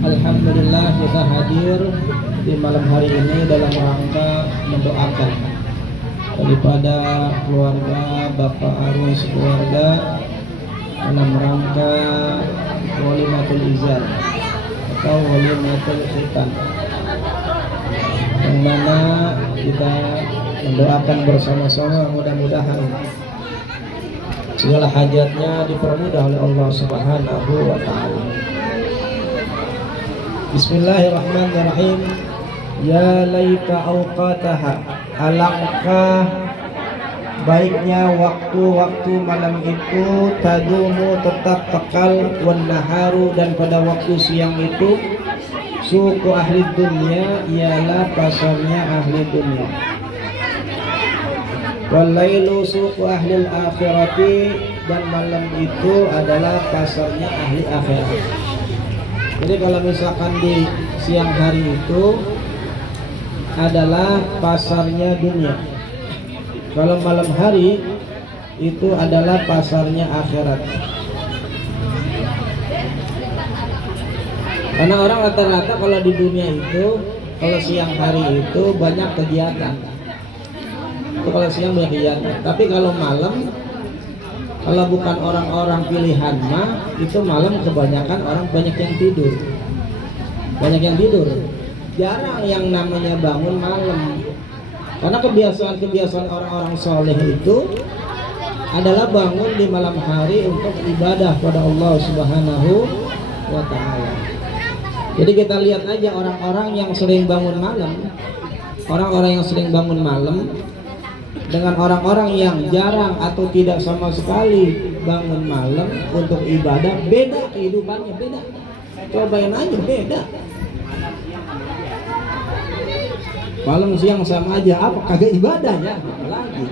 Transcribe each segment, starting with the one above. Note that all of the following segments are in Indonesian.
Alhamdulillah kita hadir di malam hari ini dalam rangka mendoakan daripada keluarga Bapak Arus keluarga dalam rangka Walimatul Izar atau Walimatul Khitan, yang mana kita mendoakan bersama-sama mudah-mudahan segala hajatnya dipermudah oleh Allah Subhanahu wa Ta'ala. Bismillahirrahmanirrahim. Ya laita awqataha, alangkah baiknya waktu-waktu malam itu tadumu tetap kekal, wan naharu dan pada waktu siang itu suku ahli dunia ialah pasarnya ahli dunia, walailu suku ahli akhirati dan malam itu adalah pasarnya ahli akhirat. Jadi kalau misalkan di siang hari itu adalah pasarnya dunia, kalau malam hari itu adalah pasarnya akhirat. Karena orang rata-rata kalau di dunia itu, kalau siang hari itu banyak kegiatan. Itu kalau siang banyak kegiatan. Tapi kalau malam, kalau bukan orang-orang pilihan mah, itu malam kebanyakan orang banyak yang tidur. Banyak yang tidur. Jarang yang namanya bangun malam. Karena kebiasaan orang-orang soleh itu adalah bangun di malam hari untuk ibadah pada Allah Subhanahu wa Ta'ala. Jadi kita lihat aja orang-orang yang sering bangun malam, orang-orang yang sering bangun malam dengan orang-orang yang jarang atau tidak sama sekali bangun malam untuk ibadah, beda kehidupannya, beda. Cobain aja, beda. Malam siang sama aja, apa kagak ibadah ya? Apalagi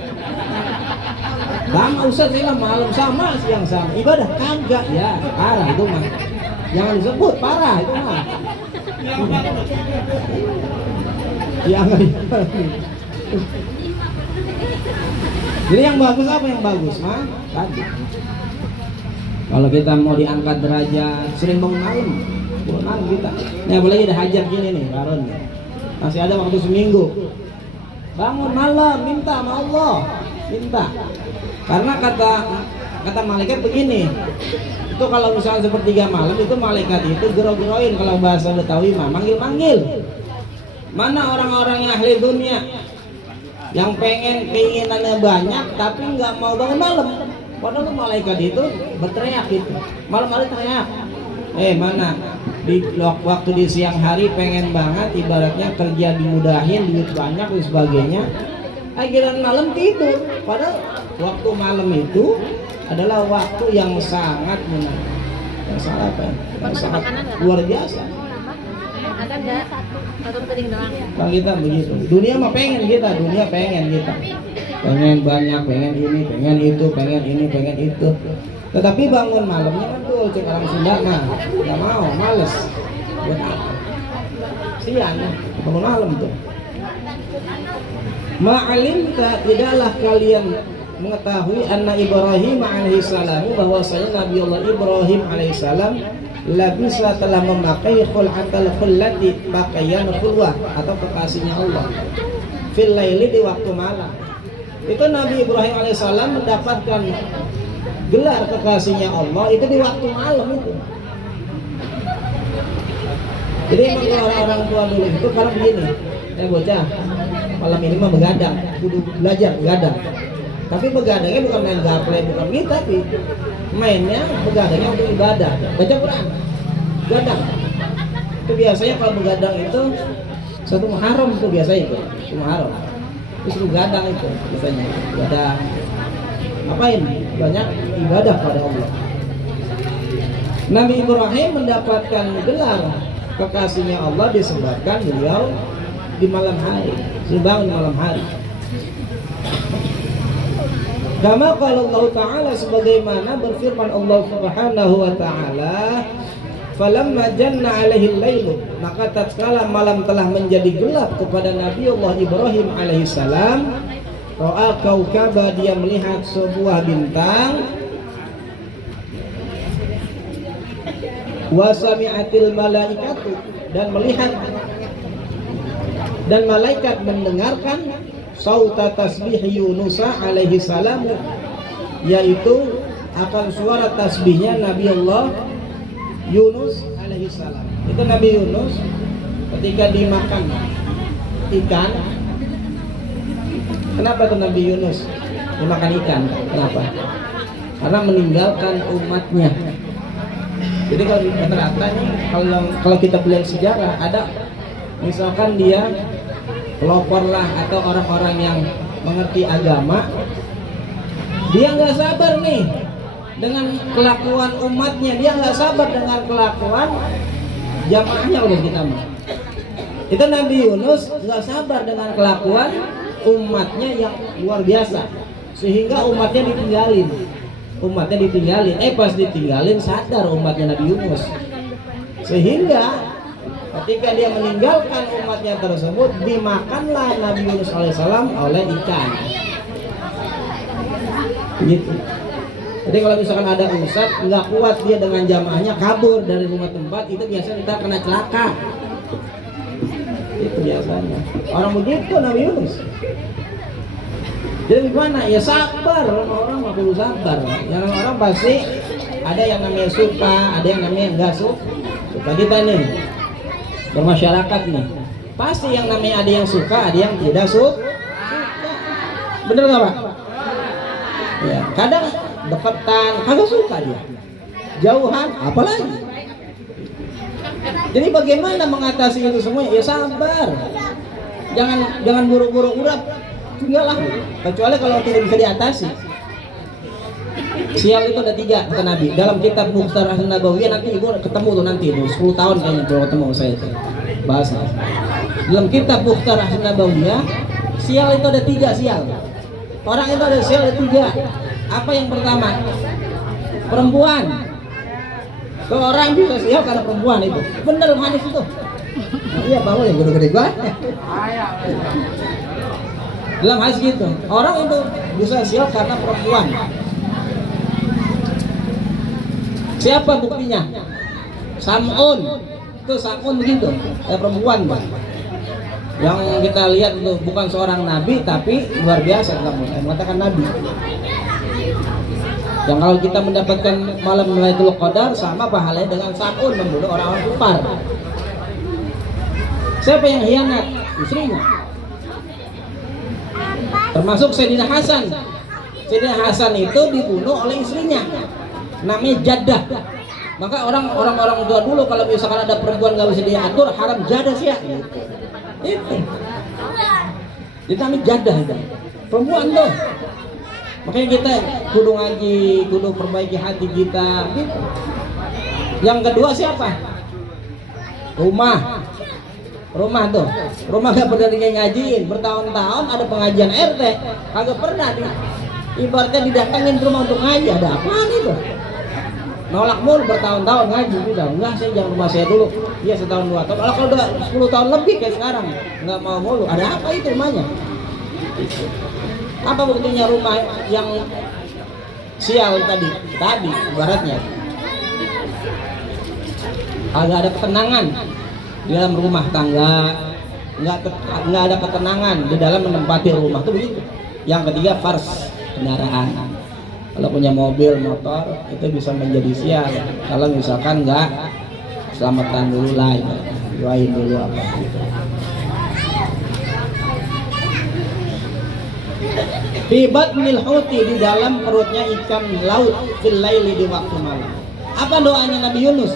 sama Ustaz bilang malam sama siang sama ibadah, kagak ya, parah itu mah. Jangan disebut parah itu mah. Jangan. Jadi yang bagus apa yang bagus mah? Tadi. Kalau kita mau diangkat derajat, sering bangun malam kita. Nih apalagi ada hajat gini nih, Karun. Masih ada waktu seminggu. Bangun malam, minta sama Allah, minta. Karena kata malaikat begini. Itu kalau misalnya sepertiga malam itu malaikat itu gero-geroin, kalau bahasa Betawi mah manggil-manggil. Mana orang-orang yang ahli dunia yang pengen keinginannya banyak tapi nggak mau bangun malam? Padahal malaikat itu berteriak gitu. Malam hari teriak. Mana? Di waktu di siang hari pengen banget ibaratnya kerja dimudahin, duit banyak dan sebagainya. Akhiran malam tidur. Padahal waktu malam itu adalah waktu yang sangat menarik, yang sangat yang sangat luar biasa. Ada enggak satu piring doang? Kalau kita begitu, dunia mah pengen kita, pengen banyak, pengen ini, pengen itu, pengen ini, pengen itu. Tetapi bangun malamnya betul, cek orang Sunda mah nggak mau, males. Buat apa? Siang bangun malam tuh. Ma'alimta, tidaklah kalian mengetahui anna Ibrahim alaihissalam, bahwasanya Nabi Allah Ibrahim alaihissalam labisa telah memakai khul'atal khullati, pakaian khulwah atau kekasihnya Allah, fil laili di waktu malam. Itu Nabi Ibrahim alaihissalam mendapatkan gelar kekasihnya Allah itu di waktu malam itu. Jadi emang orang-orang tua dulu itu kalau begini, bocah malam ini mah begadang, kudu belajar begadang. Tapi begadangnya bukan main gaple, bukan gitu, tapi mainnya begadangnya untuk ibadah, baca Quran, begadang. Itu biasanya kalau begadang itu satu Muharram itu biasanya itu, Muharram. Terus begadang itu biasanya, begadang. Ngapain? Banyak ibadah pada Allah. Nabi Ibrahim mendapatkan gelar kekasihnya Allah disebabkan beliau di malam hari, dibangun malam hari. Kama qala Allah Ta'ala, sebagaimana berfirman Allah Subhanahu wa Ta'ala, falamma janna alaihi al-lailu, maka tatkala malam telah menjadi gelap kepada Nabi Allah Ibrahim alaihi salam, ra'a kaukaba, dia melihat sebuah bintang, wa sami'atil malaikatu, dan melihat dan malaikat mendengarkan sauta tasbih Yunus alaihi salam, yaitu akan suara tasbihnya Nabi Allah Yunus alaihi salam. Itu Nabi Yunus ketika dimakan ikan. Kenapa tuh Nabi Yunus dimakan ikan? Kenapa? Karena meninggalkan umatnya. Jadi kalau rata-rata nih, kalau kita belajar sejarah, ada misalkan dia pelopor lah atau orang-orang yang mengerti agama, dia nggak sabar nih dengan kelakuan umatnya, dia nggak sabar dengan kelakuan jamaahnya oleh kita mah. Itu Nabi Yunus nggak sabar dengan kelakuan umatnya yang luar biasa, sehingga umatnya ditinggalin. Pas ditinggalin sadar umatnya Nabi Yunus, sehingga ketika dia meninggalkan umatnya tersebut, dimakanlah Nabi Yunus alaihissalam oleh ikan. Gitu. Jadi kalau misalkan ada ustadz nggak kuat dia dengan jamaahnya, kabur dari rumah tempat, itu biasanya kita kena celaka. Itu biasanya orang begitu Nabi Yunus. Jadi gimana? Ya sabar, orang nggak perlu sabar. Yang orang pasti ada yang namanya suka, ada yang namanya nggak suka. Kita nih bermasyarakat nih, pasti yang namanya ada yang suka, ada yang tidak suka. Bener nggak Pak? Ya, kadang deketan kagak suka dia, jauhan apalagi. Jadi bagaimana mengatasi itu semua? Ya sabar, jangan buru-buru urap, tinggallah. Kecuali kalau tidak bisa diatasi. Sial itu ada 3 kata Nabi. Dalam kitab Mukhtasar An-Nabawiyah, nanti ibu ketemu tuh nanti tuh 10 tahun kayaknya belum ketemu saya itu bahasa. Dalam kitab Mukhtasar An-Nabawiyah, sial itu ada 3 sial. Orang itu ada sial ada 3. Apa yang pertama? Perempuan. Kalau orang bisa sial karena perempuan itu. Bener hadis itu. Nah, iya bawa yang gede-gede gua. Dalam hadis gitu, orang itu bisa sial karena perempuan. Siapa buktinya? Sam'un. Itu Sam'un begitu, perempuan Pak. Yang kita lihat itu bukan seorang nabi tapi luar biasa kamu, mengatakan nabi. Yang kalau kita mendapatkan malam Lailatul Qadar sama pahalanya dengan Sam'un membunuh orang-orang kufar. Siapa yang khianat? Istrinya. Termasuk Sayyidina Hasan. Sayyidina Hasan itu dibunuh oleh istrinya. Namanya Jaddah. Maka orang-orang tua dulu kalau misalkan ada perempuan nggak bisa diatur, haram jadah sih ya. Itu namanya jadah itu. Perempuan tuh. Makanya kita kudu ngaji, kudu perbaiki hati kita. Gitu. Yang kedua siapa? Rumah tuh. Rumah gak pernah ngajiin. Bertahun-tahun ada pengajian RT, kagak pernah ibaratnya didatengin ke rumah untuk ngaji. Ada apaan itu? Nolak mulu bertahun-tahun ngaji. Udah enggak, saya jangan rumah saya dulu. Iya setahun 2 tahun. Kalau udah 10 tahun lebih kayak sekarang nggak mau mulu. Ada apa itu rumahnya? Apa buktinya rumah yang sial tadi ibaratnya agak ada ketenangan di dalam rumah tangga, nggak ada ketenangan di dalam menempati rumah itu begitu. Yang ketiga fars, kendaraan. Kalau punya mobil, motor itu bisa menjadi sial. Kalau misalkan nggak selamatan dulu lah, doain dulu apa gitu. Tibat milhuti, di dalam perutnya ikan laut, fil laili, di waktu malam. Apa doanya Nabi Yunus?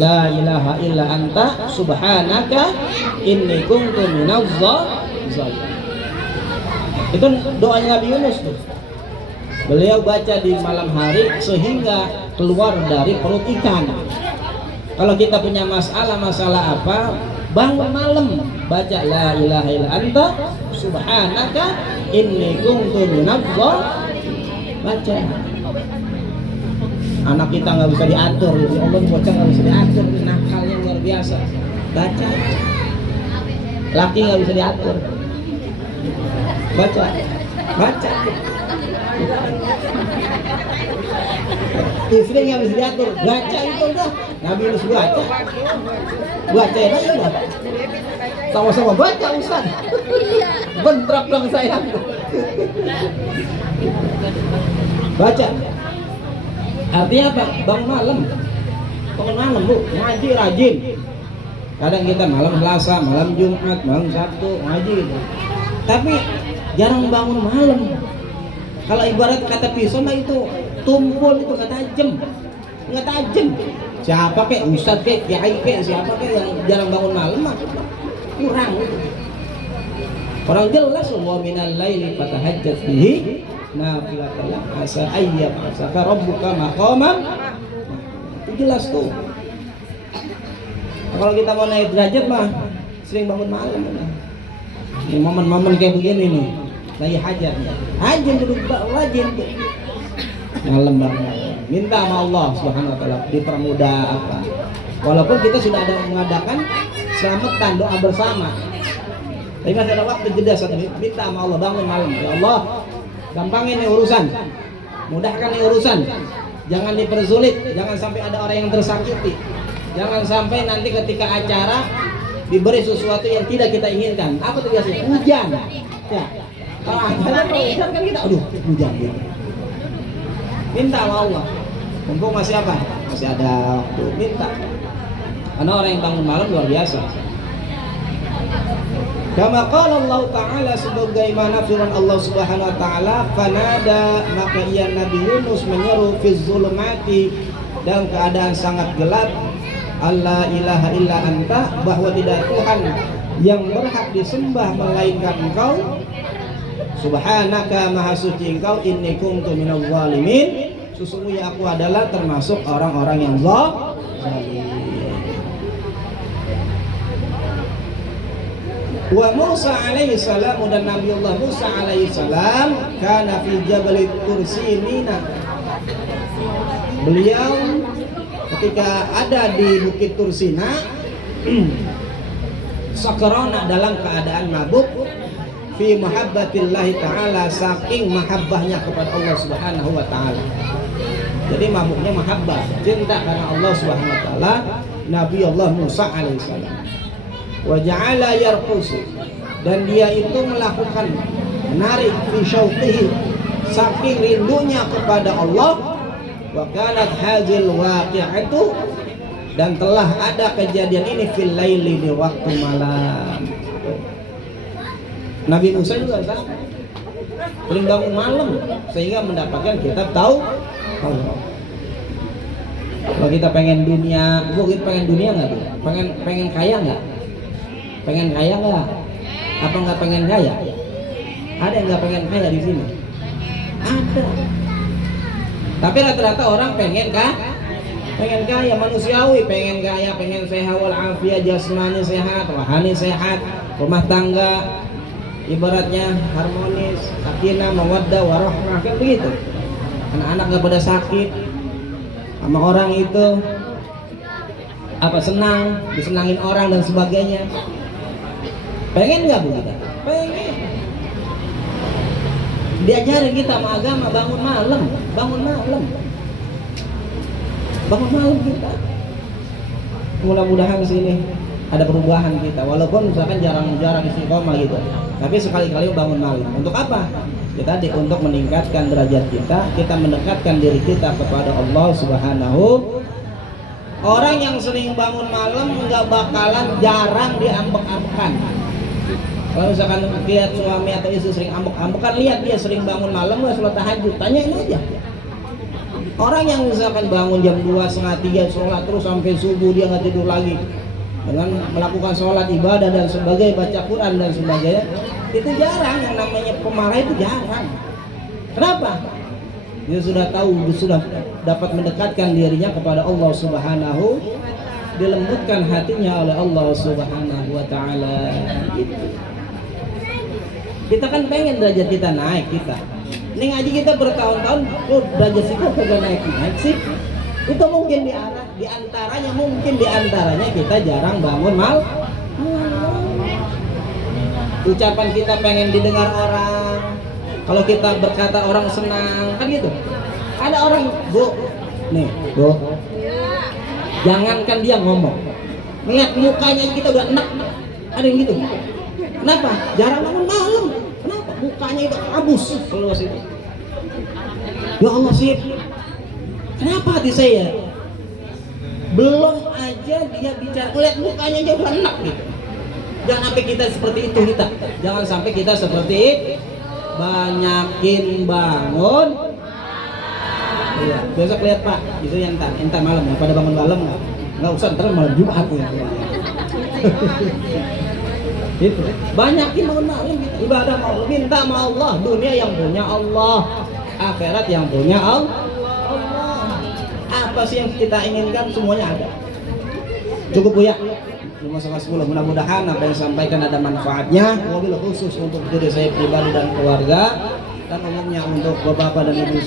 La ilaha illa anta subhanaka inni kuntu minaz zalimin. Itu doanya Nabi Yunus tuh. Beliau baca di malam hari sehingga keluar dari perut ikan. Kalau kita punya masalah apa, bangun malam baca la ilaha illa anta subhanaka inni kuntu minaz zalimin. Baca. Anak kita nggak bisa diatur, Allah bocah nggak bisa diatur, nakalnya luar biasa. Baca. Laki nggak bisa diatur. Baca. Baca. Istri nggak bisa diatur, baca itu udah. Nabi harus baca. Bacain aja udah. Sama-sama baca Ustaz. Bentrok dong saya. Baca. Artinya apa? Bangun malam. Bangun malam bu, ngaji rajin. Kadang kita malam Selasa, malam Jumat, malam Sabtu ngaji gitu. Tapi jarang bangun malam. Kalau ibarat kata pisau mah itu tumpul, itu nggak tajam. Siapa kek ustadz kek kiai kek siapa kek yang jarang bangun malam mah kurang. Orang jelas wa minal laili fatahajjat bihi nafilatan lak asa ayyab asaka rabbuka maqaman. Itu jelas tuh. Kalau kita mau naik derajat mah sering bangun malam. Ini momen-momen kayak begini nih, lagi hajat duduk rajin malam banget. Minta sama Allah Subhanahu wa taala dipermudah apa. Walaupun kita sudah ada mengadakan selamatan doa bersama. Tapi masih ada waktu jeda satu menit, minta sama Allah bangun malam. Ya Allah, gampangin nih urusan. Mudahkan nih urusan. Jangan dipersulit, jangan sampai ada orang yang tersakiti. Jangan sampai nanti ketika acara diberi sesuatu yang tidak kita inginkan. Apa tuh biasanya? Hujan. Ya. Kalau acara hujan kan kita, aduh, hujan gitu. Minta sama Allah. Mumpung masih apa? Masih ada waktu, minta. Karena orang yang bangun malam luar biasa. Kama qala Allah Ta'ala, sebagaimana firman Allah Subhanahu wa taala, fanada, maka ia Nabi Yunus menyeru fi zulumati, dalam keadaan sangat gelap, alla ilaha illa anta, bahwa tidak Tuhan yang berhak disembah melainkan Engkau, subhanaka, maha suci Engkau, inni kuntu minadh dhalimin, sesungguhnya aku adalah termasuk orang-orang yang zalim. Wa Musa alaihi salam, dan Nabiullah Musa alaihi salam kana fi Jabal Tursinina. Beliau ketika ada di Bukit Tursina sakrona, dalam keadaan mabuk, fi mahabbatillahi ta'ala, saking mahabbahnya kepada Allah Subhanahu wa taala. Jadi mabuknya mahabbah, cinta karena Allah Subhanahu wa taala. Nabi Allah Musa alaihi salam wa ja'ala yarqusu, dan dia itu melakukan menarik fi syauqihi, saking rindunya kepada Allah. Wa kanat hadzal waqi'atu, dan telah ada kejadian ini fil laili, di waktu malam. Nabi Musa juga sama, sering bangun malam sehingga mendapatkan kitab tahu Allah. Kalau kita pengen dunia, kita pengen dunia nggak tuh? Pengen kaya nggak? Pengen kaya nggak? Apa nggak pengen kaya? Ada yang nggak pengen kaya di sini? Ada. Tapi rata-rata orang pengen kaya manusiawi, pengen kaya, pengen sehat walafiat, jasmani sehat, rohani sehat, rumah tangga ibaratnya harmonis, sakinah, mawaddah, warahmah, kan begitu. Anak-anak nggak pada sakit, sama orang itu apa, senang, disenangin orang dan sebagainya. Pengen nggak bu kita? Pengen. Diajarin kita sama agama bangun malam kita. Mudah-mudahan sini ada perubahan kita, walaupun misalkan jarang-jarang istiqomah gitu, tapi sekali-kali bangun malam. Untuk apa? Ya tadi, untuk meningkatkan derajat kita mendekatkan diri kita kepada Allah Subhanahu. Orang yang sering bangun malam nggak bakalan jarang diambek-ambekan. Kalau misalkan lihat suami atau istri sering ambek-ambekan, lihat dia sering bangun malam nggak sholat tahajud, tanyain aja. Orang yang misalkan bangun jam 2, setengah 3 sholat terus sampai subuh, dia nggak tidur lagi dengan melakukan sholat ibadah dan sebagainya, baca Quran dan sebagainya, itu jarang. Yang namanya pemarah itu jarang. Kenapa? Dia sudah tahu, dia sudah dapat mendekatkan dirinya kepada Allah Subhanahu, dilembutkan hatinya oleh Allah Subhanahu wa ta'ala. Kita kan pengen derajat kita naik kita. Ini ngaji kita bertahun-tahun, derajat kita kagak naik sih. Itu mungkin diantaranya kita jarang bangun malam. Ucapan kita pengen didengar orang, Kalau kita berkata orang senang kan gitu. Ada orang bu, nih bu, jangankan dia ngomong, lihat mukanya kita udah enak. Ada yang gitu. Kenapa? Jarang bangun malam. Kenapa? Mukanya itu abus. Kalau itu. Ya Allah sih. Kenapa hati saya? Belum aja dia bicara, lihat mukanya aja udah enak gitu. Jangan sampai kita seperti itu kita. Jangan sampai kita seperti banyakin bangun. Iya, besok lihat Pak, itu yang entar malam ya, pada bangun malam nggak usah ntar malam Jumat ya. Itu banyakin bangun malam kita ibadah mau minta sama Allah, dunia yang punya Allah, akhirat yang punya Allah. Apa sih yang kita inginkan semuanya ada. Cukup Bu ya. 5/10. Mudah-mudahan apa yang disampaikan ada manfaatnya, wabil khusus untuk diri saya pribadi dan keluarga, dan umumnya untuk bapak-bapak dan ibu